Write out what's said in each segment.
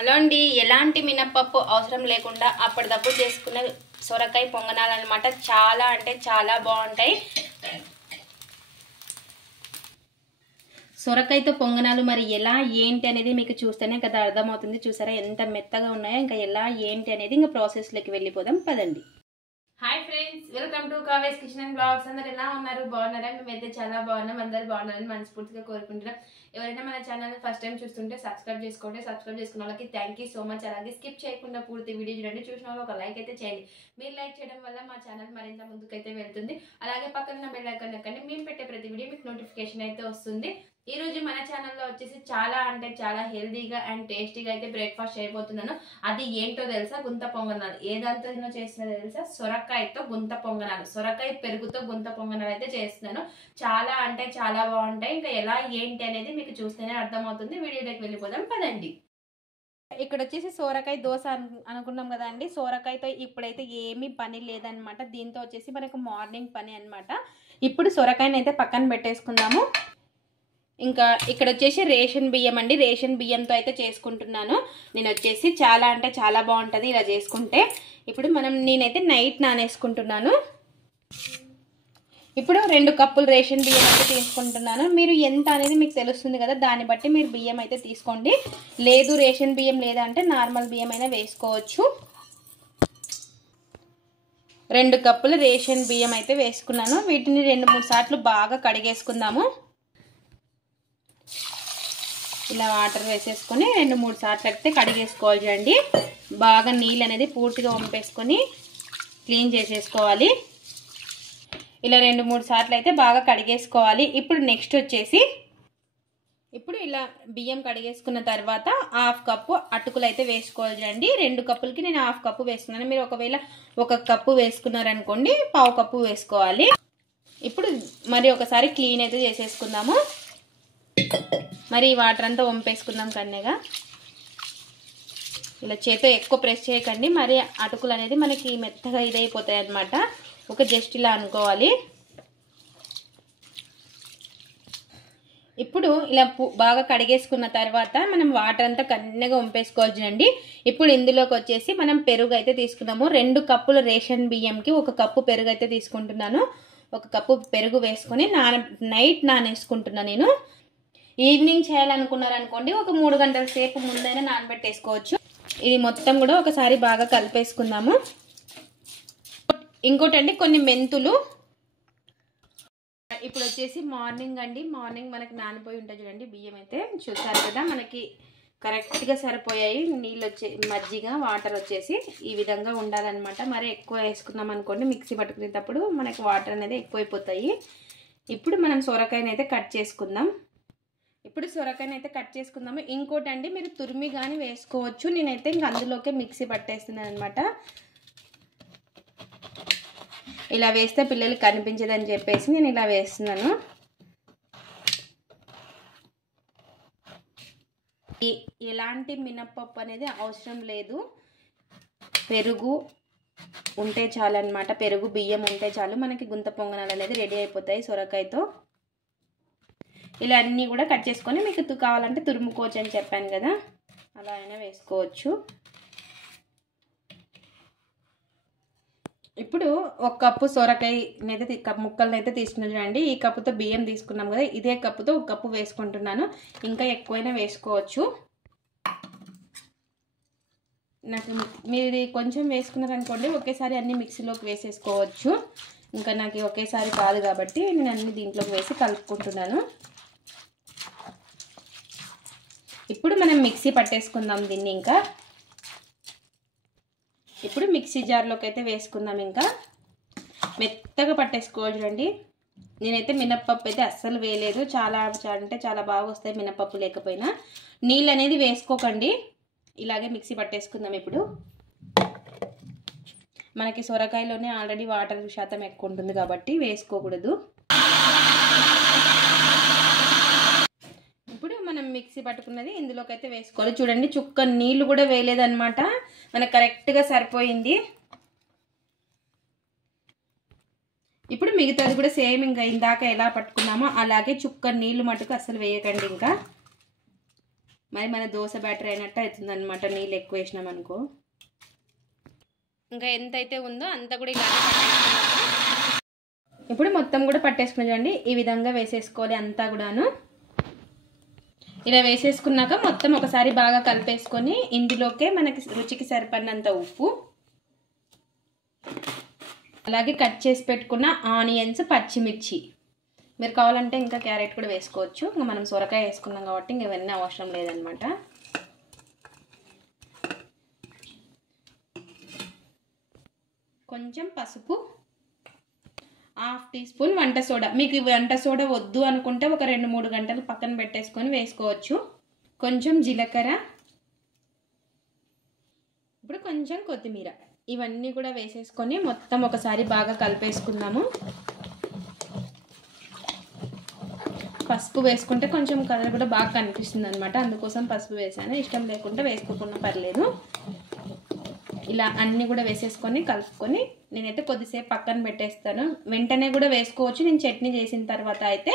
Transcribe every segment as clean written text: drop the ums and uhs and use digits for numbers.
Hello అండి, ఎలాంటి మినపప్పు అవసరం లేకుండా అప్పటిదప్పుడు చేసుకునే సొరకాయ పొంగనాలు అన్నమాట. చాలా అంటే చాలా బాగుంటాయి. సొరకాయతో పొంగనాలు మరి ఎలా ఏంటి అనేది మీకు చూస్తేనే కదా అర్థమవుతుంది. చూసారా ఎంత మెత్తగా ఉన్నాయో. ఇంకా ఎలా ఏంటి అనేది ఇంకా ప్రాసెస్లోకి వెళ్ళిపోదాం పదండి. హాయ్ ఫ్రెండ్స్, వెల్కమ్ టు కావేస్ కిచెన్ అండ్ బ్లాగ్స్. అందరు ఎలా ఉన్నారు? బాగున్నారా? మేమైతే చాలా బాగున్నాం. అందరు బాగున్నారని మనస్ఫూర్తిగా కోరుకుంటున్నాం. ఎవరైనా మన ఛానల్ ఫస్ట్ టైం చూస్తుంటే సబ్స్క్రైబ్ చేసుకోండి. సబ్స్క్రైబ్ చేసుకున్న వాళ్ళకి థ్యాంక్ యూ సో మచ్. అలాగే స్కిప్ చేయకుండా పూర్తి వీడియో చూడండి. చూసిన వాళ్ళు ఒక లైక్ అయితే చేయండి. మీరు లైక్ చేయడం వల్ల మా ఛానల్ మరింత ముందుకైతే వెళ్తుంది. అలాగే పక్కన బెల్ ఐకాన్ నొక్కండి. మేము పెట్టే ప్రతి వీడియో మీకు నోటిఫికేషన్ అయితే వస్తుంది. ఈ రోజు మన ఛానల్లో వచ్చేసి చాలా అంటే చాలా హెల్దీగా అండ్ టేస్టీగా అయితే బ్రేక్ఫాస్ట్ చేయబోతున్నాను. అది ఏంటో తెలుసా? గుంత పొంగనాలు. ఏ దాంతో చేస్తున్నదో తెలుసా? సొరకాయతో గుంత పొంగనాలు. సొరకాయ పెరుగుతో గుంత పొంగనాలు అయితే చేస్తున్నాను. చాలా అంటే చాలా బాగుంటాయి. ఇంకా ఎలా ఏంటి అనేది మీకు చూస్తేనే అర్థమవుతుంది. వీడియోలోకి వెళ్ళిపోదాం పదండి. ఇక్కడ వచ్చేసి సోరకాయ దోశ అనుకున్నాం కదా అండి. సోరకాయతో ఇప్పుడైతే ఏమీ పని లేదనమాట. దీంతో వచ్చేసి మనకు మార్నింగ్ పని అనమాట. ఇప్పుడు సొరకాయని అయితే పక్కన పెట్టేసుకుందాము. ఇంకా ఇక్కడ వచ్చేసి రేషన్ బియ్యం అండి. రేషన్ బియ్యంతో అయితే చేసుకుంటున్నాను నేను. వచ్చేసి చాలా అంటే చాలా బాగుంటుంది ఇలా చేసుకుంటే. ఇప్పుడు నేనైతే నైట్ నానేసుకుంటున్నాను. ఇప్పుడు 2 కప్పులు రేషన్ బియ్యం అయితే తీసుకుంటున్నాను. మీరు ఎంత అనేది మీకు తెలుస్తుంది కదా, దాన్ని బట్టి మీరు బియ్యం అయితే తీసుకోండి. లేదు రేషన్ బియ్యం లేదా అంటే నార్మల్ బియ్యం అయినా వేసుకోవచ్చు. 2 కప్పులు రేషన్ బియ్యం అయితే వేసుకున్నాను. వీటిని 2-3 సార్లు బాగా కడిగేసుకుందాము. ఇలా వాటర్ వేసేసుకొని 2-3 సార్లు అయితే కడిగేసుకోవాలి చూడండి. బాగా నీళ్ళు అనేది పూర్తిగా వంపేసుకొని క్లీన్ చేసేసుకోవాలి. ఇలా 2-3 సార్లు అయితే బాగా కడిగేసుకోవాలి. ఇప్పుడు నెక్స్ట్ వచ్చేసి ఇప్పుడు ఇలా బియ్యం కడిగేసుకున్న తర్వాత 1/2 కప్పు అటుకులు అయితే వేసుకోవాలి చూడండి. 2 కప్పులకి నేను 1/2 కప్పు వేసుకున్నాను. మీరు ఒకవేళ 1 కప్పు వేసుకున్నారనుకోండి 1/2 కప్పు వేసుకోవాలి. ఇప్పుడు మరి ఒకసారి క్లీన్ అయితే చేసేసుకుందాము. మరి వాటర్ అంతా వంపేసుకుందాం కన్నెగా. ఇలా చేతితో ఎక్కువ ప్రెస్ చేయకండి, మరి అటుకులు అనేది మనకి మెత్తగా ఇదైపోతాయి అన్నమాట. ఒక జస్ట్ ఇలా అనుకోవాలి. ఇప్పుడు ఇలా బాగా కడిగేసుకున్న తర్వాత మనం వాటర్ అంతా కన్నెగా వంపేసుకోవాలి చూడండి. ఇప్పుడు ఇందులోకి వచ్చేసి మనం పెరుగు అయితే తీసుకున్నాము. 2 కప్పుల రేషన్ బియ్యంకి 1 కప్పు పెరుగు అయితే తీసుకుంటున్నాను. 1 కప్పు పెరుగు వేసుకొని నైట్ నానేసుకుంటున్నాను నేను. ఈవినింగ్ చేయాలనుకున్నారనుకోండి ఒక 3 గంటల సేపు ముందైనా నానబెట్టేసుకోవచ్చు. ఇది మొత్తం కూడా ఒకసారి బాగా కలిపేసుకుందాము. ఇంకోటండి కొన్ని మెంతులు. ఇప్పుడు వచ్చేసి మార్నింగ్ అండి. మార్నింగ్ మనకి నానిపోయి ఉంటాయి చూడండి బియ్యం అయితే. చూసారు కదా మనకి కరెక్ట్గా సరిపోయాయి. నీళ్ళు మజ్జిగ వాటర్ వచ్చేసి ఈ విధంగా ఉండాలన్నమాట. మరి ఎక్కువ వేసుకున్నాం అనుకోండి మిక్సీ పట్టుకునేటప్పుడు మనకి వాటర్ అనేది ఎక్కువైపోతాయి. ఇప్పుడు మనం సొరకాయని అయితే కట్ చేసుకుందాం. ఇప్పుడు సొరకాయని అయితే కట్ చేసుకుందాము. ఇంకోటి అండి, మీరు తురిమి కానీ వేసుకోవచ్చు. నేనైతే ఇంక అందులోకే మిక్సీ పట్టేస్తున్నాను అనమాట. ఇలా వేస్తే పిల్లలకి కనిపించదని చెప్పేసి నేను ఇలా వేస్తున్నాను. ఎలాంటి మినప్పప్పు అనేది అవసరం లేదు. పెరుగు ఉంటే చాలు అనమాట. పెరుగు బియ్యం ఉంటే చాలు మనకి గుంత పొంగనాలు అనేది రెడీ అయిపోతాయి సొరకాయతో. ఇలా అన్నీ కూడా కట్ చేసుకొని మీకు కావాలంటే తురుముకోవచ్చు అని చెప్పాను కదా, అలా అయినా వేసుకోవచ్చు. ఇప్పుడు 1 కప్పు సొరకాయ అయితే ముక్కలను అయితే తీసుకున్నాను చూడండి. ఈ కప్పుతో బియ్యం తీసుకున్నాం కదా, ఇదే కప్పుతో 1 కప్పు వేసుకుంటున్నాను. ఇంకా ఎక్కువైనా వేసుకోవచ్చు. మీరు కొంచెం వేసుకున్నారనుకోండి ఒకేసారి అన్ని మిక్సీలోకి వేసేసుకోవచ్చు. ఇంకా నాకు ఒకేసారి కాదు కాబట్టి నేను అన్ని దీంట్లోకి వేసి కలుపుకుంటున్నాను. ఇప్పుడు మనం మిక్సీ పట్టేసుకుందాం దీన్ని. ఇంకా ఇప్పుడు మిక్సీ జార్లోకి అయితే వేసుకుందాం. ఇంకా మెత్తగా పట్టేసుకోవాలి చూడండి. నేనైతే మినప్పప్పు అయితే అస్సలు వేయలేదు. చాలా అంటే చాలా బాగా వస్తాయి మినప్పప్పు లేకపోయినా. నీళ్ళు అనేది వేసుకోకండి. ఇలాగే మిక్సీ పట్టేసుకుందాం. ఇప్పుడు మనకి సొరకాయలోనే ఆల్రెడీ వాటర్ శాతం ఎక్కువ ఉంటుంది కాబట్టి వేసుకోకూడదు. ఇప్పుడు మనం మిక్సీ పట్టుకున్నది ఇందులోకి అయితే వేసుకోవాలి. చూడండి చుక్క నీళ్ళు కూడా వేయలేదన్నమాట. మనకు కరెక్ట్గా సరిపోయింది. ఇప్పుడు మిగతాది కూడా సేమ్ ఇంకా ఇందాక ఎలా పట్టుకున్నామో అలాగే చుక్క నీళ్ళు మటుకు అసలు వేయకండి. ఇంకా మరి మన దోశ బ్యాటర్ అయినట్టు అవుతుంది అనమాట నీళ్ళు ఎక్కువ వేసినాం అనుకో. ఇంకా ఎంతైతే ఉందో అంతా కూడా ఇలా ఇప్పుడు మొత్తం కూడా పట్టేసుకుని చూడండి. ఈ విధంగా వేసేసుకోవాలి అంతా కూడాను. ఇలా వేసేసుకున్నాక మొత్తం ఒకసారి బాగా కలిపేసుకొని ఇందులోకే మనకి రుచికి సరిపడినంత ఉప్పు, అలాగే కట్ చేసి పెట్టుకున్న ఆనియన్స్, పచ్చిమిర్చి, మీరు కావాలంటే ఇంకా క్యారెట్ కూడా వేసుకోవచ్చు. ఇంకా మనం సొరకాయ వేసుకున్నాం కాబట్టి ఇంక ఇవన్నీ అవసరం లేదనమాట. కొంచెం పసుపు, 1/2 టీ స్పూన్ వంట సోడా. మీకు వంట సోడా వద్దు అనుకుంటే ఒక 2-3 గంటలు పక్కన పెట్టేసుకొని వేసుకోవచ్చు. కొంచెం జీలకర్ర, ఇప్పుడు కొంచెం కొత్తిమీర, ఇవన్నీ కూడా వేసేసుకొని మొత్తం ఒకసారి బాగా కలిపేసుకుందాము. పసుపు వేసుకుంటే కొంచెం కలర్ కూడా బాగా కనిపిస్తుంది అనమాట, అందుకోసం పసుపు వేసాను. ఇష్టం లేకుంటే వేసుకోకుండా పర్లేదు. ఇలా అన్నీ కూడా వేసేసుకొని కలుపుకొని నేనైతే కొద్దిసేపు పక్కన పెట్టేస్తాను. వెంటనే కూడా వేసుకోవచ్చు, నేను చట్నీ చేసిన తర్వాత అయితే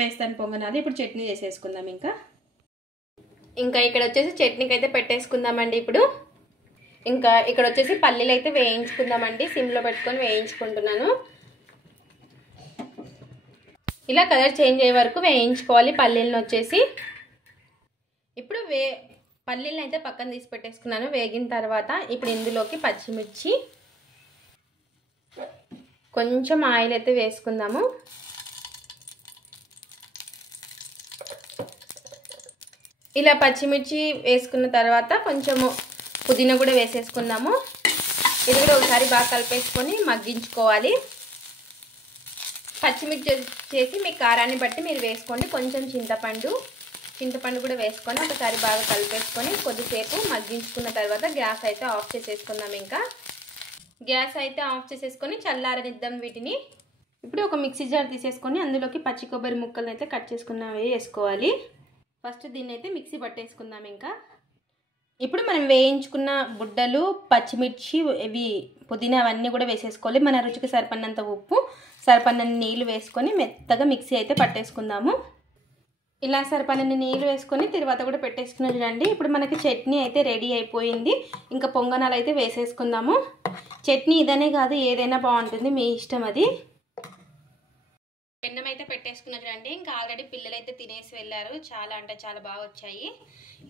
వేస్తాను పొంగనాలు. ఇప్పుడు చట్నీ చేసేసుకుందాం. ఇంకా ఇక్కడ వచ్చేసి చట్నీకి అయితే పెట్టేసుకుందామండి. ఇప్పుడు ఇంకా ఇక్కడ వచ్చేసి పల్లీలు అయితే వేయించుకుందామండి. సిమ్లో పెట్టుకొని వేయించుకుంటున్నాను. ఇలా కలర్ చేంజ్ అయ్యే వరకు వేయించుకోవాలి పల్లీలను వచ్చేసి. ఇప్పుడు పల్లీలను అయితే పక్కన తీసి పెట్టేసుకున్నాను. వేగిన తర్వాత ఇప్పుడు ఇందులోకి పచ్చిమిర్చి, కొంచెం ఆయిల్ అయితే వేసుకుందాము. ఇలా పచ్చిమిర్చి వేసుకున్న తర్వాత కొంచెము పుదీనా కూడా వేసేసుకుందాము. ఇది కూడా ఒకసారి బాగా కలిపేసుకొని మగ్గించుకోవాలి. పచ్చిమిర్చి చేసి మీ కారాన్ని బట్టి మీరు వేసుకోండి. కొంచెం చింతపండు కూడా వేసుకొని ఒకసారి బాగా కలిపేసుకొని కొద్దిసేపు మగ్గించుకున్న తర్వాత గ్యాస్ అయితే ఆఫ్ చేసేసుకుందాం. ఇంకా గ్యాస్ అయితే ఆఫ్ చేసేసుకొని చల్లారనిద్దాం వీటిని. ఇప్పుడు ఒక మిక్సీ జార్ తీసేసుకొని అందులోకి పచ్చి కొబ్బరి ముక్కలను అయితే కట్ చేసుకున్నవి వేసుకోవాలి. ఫస్ట్ దీన్ని అయితే మిక్సీ పట్టేసుకుందాం. ఇంకా ఇప్పుడు మనం వేయించుకున్న బుడ్డలు, పచ్చిమిర్చి, ఇవి పుదీనా అవన్నీ కూడా వేసేసుకోవాలి. మన రుచికి సరిపడినంత ఉప్పు, సరిపడినన్ని నీళ్ళు వేసుకొని మెత్తగా మిక్సీ అయితే పట్టేసుకుందాము. ఇలా సరిపడినన్ని నీళ్ళు వేసుకొని తర్వాత కూడా పెట్టేసుకున్నాం చూడండి. ఇప్పుడు మనకి చట్నీ అయితే రెడీ అయిపోయింది. ఇంకా పొంగనాలు అయితే వేసేసుకుందాము. చట్నీ ఇదనే కాదు, ఏదైనా బాగుంటుంది, మీ ఇష్టం అది. పెన్నం అయితే పెట్టేసుకున్నా చూడండి. ఇంకా ఆల్రెడీ పిల్లలు అయితే తినేసి వెళ్ళారు. చాలా అంటే చాలా బాగా వచ్చాయి.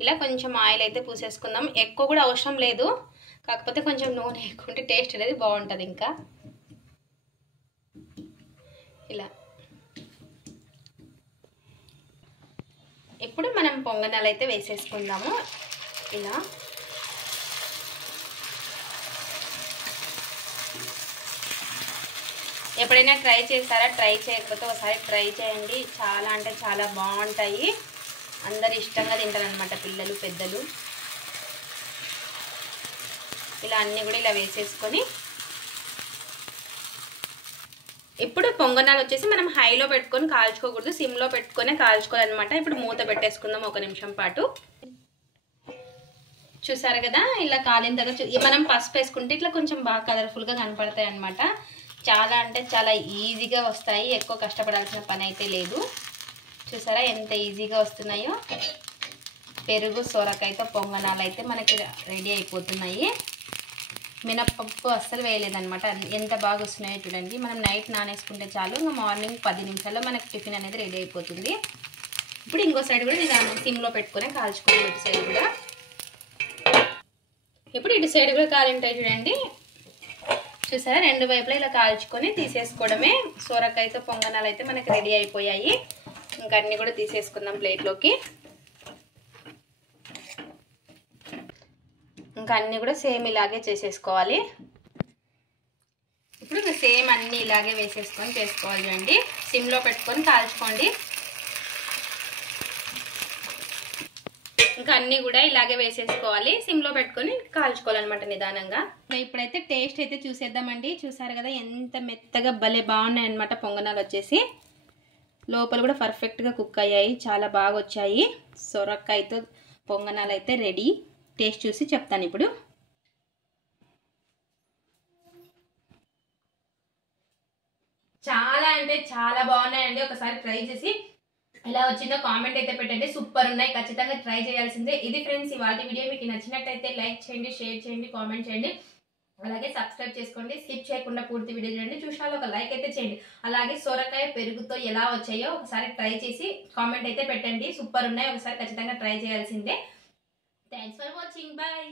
ఇలా కొంచెం ఆయిల్ అయితే పూసేసుకుందాం. ఎక్కువ కూడా అవసరం లేదు, కాకపోతే కొంచెం నూనె వేసుకుంటే టేస్ట్ అనేది బాగుంటుంది. ఇంకా ఇలా ఇప్పుడు మనం పొంగనాలు అయితే వేసేసుకుందాము. ఇలా ఎప్పుడైనా ట్రై చేస్తారా? ట్రై చేయకపోతే ఒకసారి ట్రై చేయండి. చాలా అంటే చాలా బాగుంటాయి. అందరు ఇష్టంగా తింటారనమాట, పిల్లలు, పెద్దలు. ఇలా అన్నీ కూడా ఇలా వేసేసుకొని ఇప్పుడు పొంగనాలు వచ్చేసి మనం హైలో పెట్టుకొని కాల్చుకోకూడదు, సిమ్లో పెట్టుకొని కాల్చుకోవాలన్నమాట. ఇప్పుడు మూత పెట్టేసుకుందాం 1 నిమిషం పాటు. చూసారు కదా, ఇలా కాలిన తర్వాత మనం పసుపు వేసుకుంటే ఇట్లా కొంచెం బాగా కలర్ఫుల్గా కనపడతాయి అన్నమాట. చాలా అంటే చాలా ఈజీగా వస్తాయి, ఎక్కువ కష్టపడాల్సిన పని అయితే లేదు. చూసారా ఎంత ఈజీగా వస్తున్నాయో. పెరుగు, సొరకాయతో పొంగనాలు అయితే మనకి రెడీ అయిపోతున్నాయి. మినప్పప్పు అస్సలు వేయలేదన్నమాట, ఎంత బాగా వస్తున్నాయో చూడండి. మనం నైట్ నానేసుకుంటే చాలు, ఇంకా మార్నింగ్ 10 నిమిషాల్లో మనకి టిఫిన్ అనేది రెడీ అయిపోతుంది. ఇప్పుడు ఇంకో సైడ్ కూడా నేను సిమ్లో పెట్టుకొని కాల్చుకోవాలి. ఇటు సైడ్ కూడా ఇప్పుడు ఇటు సైడ్ కూడా కాలింటాయి చూడండి. చూసారా, 2 వైపులా ఇలా కాల్చుకొని తీసేసుకోవడమే. సొరకాయతో పొంగనాలు అయితే మనకి రెడీ అయిపోయాయి. ఇంకా అన్నీ కూడా తీసేసుకుందాం ప్లేట్లోకి. ఇంకా అన్నీ కూడా సేమ్ ఇలాగే చేసేసుకోవాలి. ఇప్పుడు ఇంకా సేమ్ అన్నీ ఇలాగే వేసేసుకొని చేసుకోవాలి చూడండి. సిమ్లో పెట్టుకొని కాల్చుకోండి. ఇంకా అన్నీ కూడా ఇలాగే వేసేసుకోవాలి, సిమ్లో పెట్టుకొని కాల్చుకోవాలన్నమాట నిదానంగా. ఇప్పుడైతే టేస్ట్ అయితే చూసేద్దామండి. చూసారు కదా ఎంత మెత్తగా భలే బాగున్నాయి అన్నమాట పొంగనాలు వచ్చేసి. లోపల కూడా పర్ఫెక్ట్గా కుక్ అయ్యాయి, చాలా బాగా వచ్చాయి. సొరకాయతో పొంగనాలు అయితే రెడీ. టేస్ట్ చూసి చెప్తాను ఇప్పుడు. చాలా అంటే చాలా బాగున్నాయండి, ఒకసారి ట్రై చేసి ఎలా వచ్చిందో కామెంట్ అయితే పెట్టండి. సూపర్ ఉన్నాయి, ఖచ్చితంగా ట్రై చేయాల్సిందే. ఇది ఫ్రెండ్స్ ఇవాళ వీడియో. మీకు నచ్చినట్టయితే లైక్ చేయండి, షేర్ చేయండి, కామెంట్ చేయండి, అలాగే సబ్స్క్రైబ్ చేసుకోండి. స్కిప్ చేయకుండా పూర్తి వీడియో చూడండి. చూసినా ఒక లైక్ అయితే చేయండి. అలాగే సొరకాయ పెరుగుతో ఎలా వచ్చాయో ఒకసారి ట్రై చేసి కామెంట్ అయితే పెట్టండి. సూపర్ ఉన్నాయి, ఒకసారి ఖచ్చితంగా ట్రై చేయాల్సిందే. Thanks for watching, bye.